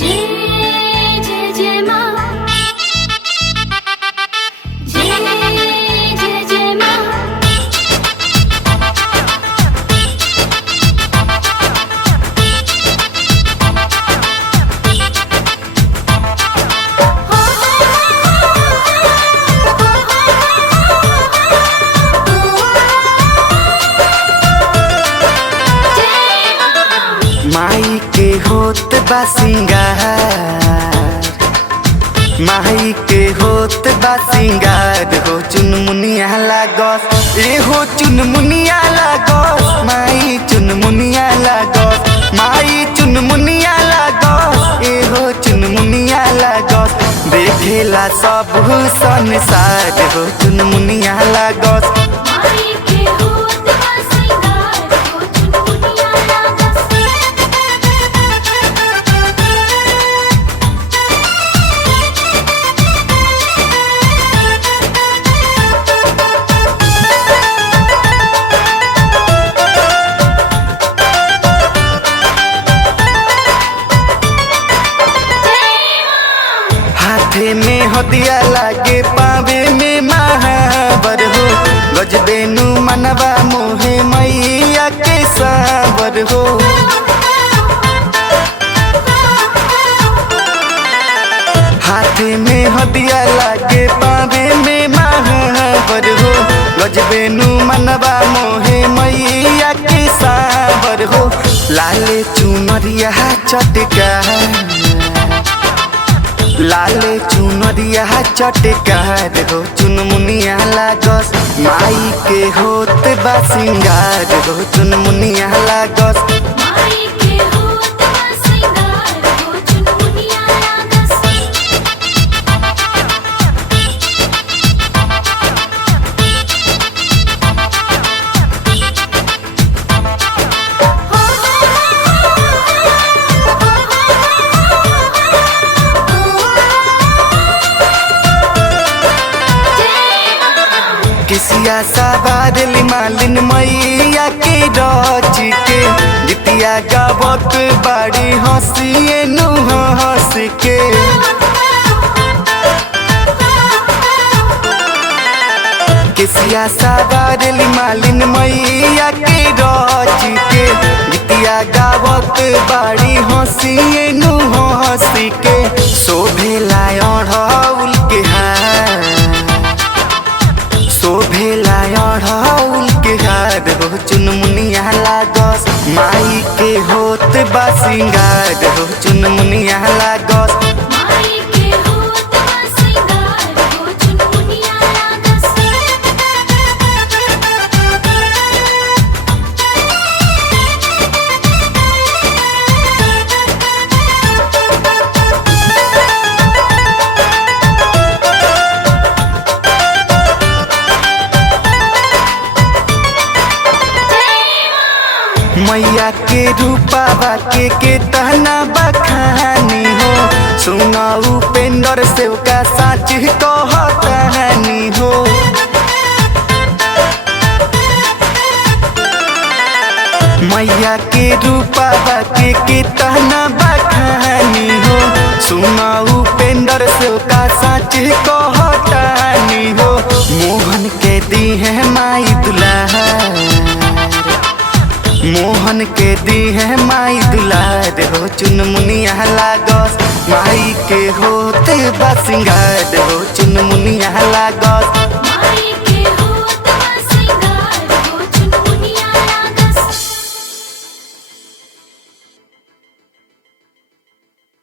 जय जय जय माँ, जय जय जय माँ। माई के होत बा सिंगार, माई के होत बा सिंगार हो चुनमुनिया लागस, ए हो चुनमुनिया लागस, माई चुनमुनिया लागस, माई चुनमुनिया लागस, ए हो चुनमुनिया लागस, देखेला सब संसार हो चुनमुनिया लागस। माई के होत बा सिंगार हो चुनमुनिया लागस। हाथे में हदिया लागे पावे में महावर हो, गजबेनु मनवा मोहे मैया के सावर हो। हाथे में हदिया लागे पावे में महावर हो, गजबेनु मनवा मोहे मैया के सावर हो। लाले चुनरिया चटका, लाले चुनरिया चटकार हो चुनमुनिया लागस, माई के होत बा सिंगार हो चुनमुनिया लागस। माई के होत बा सिंगार हो चुनमुनिया लागस। किसिया सवार मालिन मैया के रच के, गीतिया गावत बाड़ी हंसिए नु हंस के। किसिया सवार मालिन मैया के रच के, गीतिया गावत बाड़ी हंसिए नु हंस के। शोभेला अढ़ौल के हार, शोभेला अढ़ौल के हार हो चुनमुनिया लागस, माई के होत बा सिंगार हो चुनमुनिया लागस। माई के होत बा सिंगार हो चुनमुनिया लागस। मैया के रूपावा के तहना बखानी हो, सुना उपेंद्र सेव का साच कहतानी हो। मैया के रूपावा के तहना बखानी हो, सुना उपेंद्र सेव का साच कहतानी हो। मोहन के दी है माई दुलार, मोहन के दी है माई दुलार हो चुनमुनिया लागस, माई के होते बा सिंगार हो चुनमुनिया लागस।